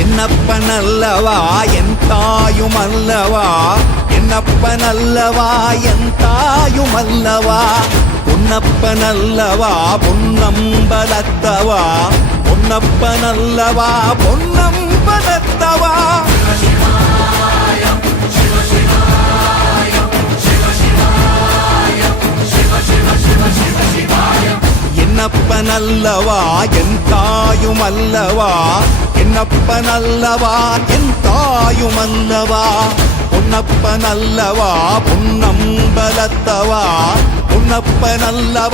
என்னப்பனல்லவா என் தாயுமல்லவா, என்னப்பனல்லவா என் தாயுமல்லவா, பொன்னப்பனல்லவா பொன்னம்பலத்தவா, பொன்னப்பனல்லவா பொன்னம்பலத்தவா. என்னப்பனல்லவா என் தாயுமல்லவா, என்னப்பனல்லவா என் தாயுமல்லவா, பொன்னப்பனல்லவா பொன்னம்பலத்தவா, பொன்னப்பனல்லவா